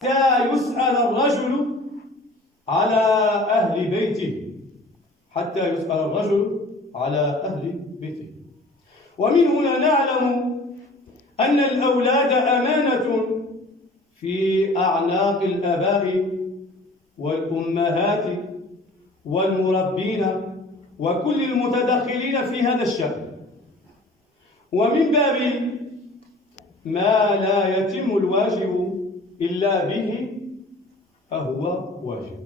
حتى يسأل الرجل على أهل بيته، حتى يسأل الرجل على أهل بيته. ومن هنا نعلم أن الأولاد أمانة في أعناق الآباء والأمهات والمربين وكل المتدخلين في هذا الشأن. ومن باب ما لا يتم الواجب إلا به فهو واجب،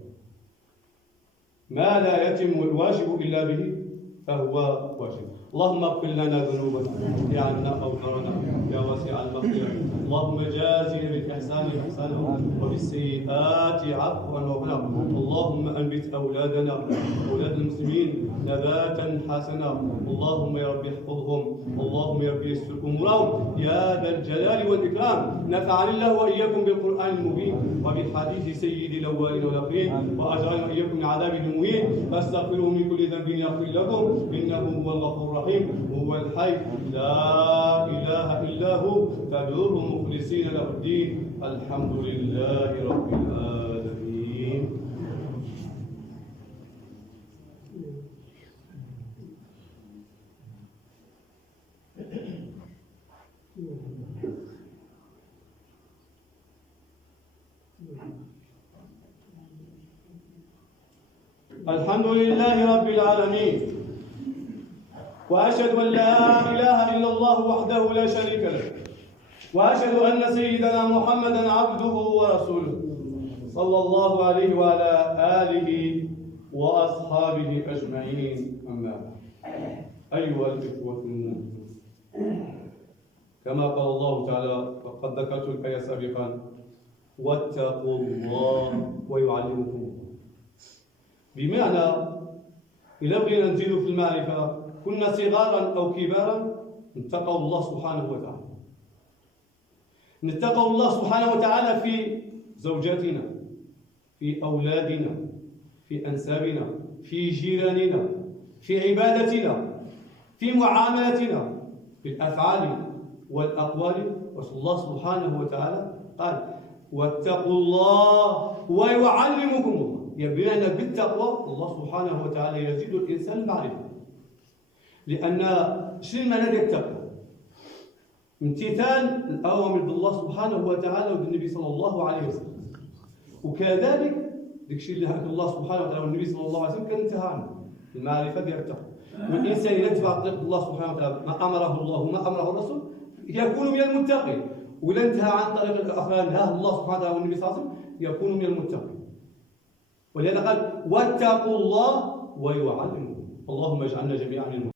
ما لا يتم الواجب إلا به فهو واجب. اللهم اغفر لنا ذنوبنا، اغفر عنا أوزارنا يا واسع المغفرة. اللهم جازنا بالإحسان إحسانا وبالسيئات عفوا وغفرا. اللهم أنبت أولادنا أولاد المسلمين نباتا حسنا. اللهم يا رب احفظهم، اللهم يا رب يسر أمورهم يا ذا الجلال والإكرام. نفعني الله وإياكم بالقرآن المبين وبحديث سيد الأولين والآخرين، وأجعلنا وإياكم من عذابه المهين. فاستغفروه من كل ذنب يغفر لكم إنه هو الغفور الرحيم، هو الحي لا إله إلا هو، فادعوه مخلصين له الدين. الحمد لله رب العالمين. الحمد لله رب العالمين، وأشهد أن لا إله إلا الله وحده لا شريك له، وأشهد أن سيدنا محمدا عبده ورسوله صلى الله عليه وعلى آله وأصحابه أجمعين. أما بعد، أيها الإخوة المؤمنون، كما قال الله تعالى وقد ذكرت الآية سابقا: واتقوا الله ويعلمكم الله. بمعنى إذا بغينا نزيد في المعرفة كنا صغارا أو كبارا نتقوا الله سبحانه وتعالى، نتقوا الله سبحانه وتعالى في زوجاتنا، في أولادنا، في أنسابنا، في جيراننا، في عبادتنا، في معاملتنا، في الأفعال والأقوال. والله سبحانه وتعالى قال: واتقوا الله ويعلمكم الله. بمعنى بالتقوى الله سبحانه وتعالى يزيد الإنسان المعرفة. لأن شنو المعنى ديال التقوى؟ امتثال الأوامر الله سبحانه وتعالى والنبي صلى الله عليه وسلم، وكذلك داك الشيء اللي هكا الله سبحانه وتعالى والنبي صلى الله عليه وسلم كان انتهى عنه، المعرفة ديال التقوى. والإنسان إذا اتبع طريق الله سبحانه وتعالى ما أمره الله وما أمره الرسول يكون من المتقين، وإذا انتهى عن طريق الأخرى نهاه الله سبحانه وتعالى والنبي صلى الله عليه وسلم يكون من المتقين. ولهذا قال: واتقوا الله ويعلمكم. اللهم اجعلنا جميعا من المتقين.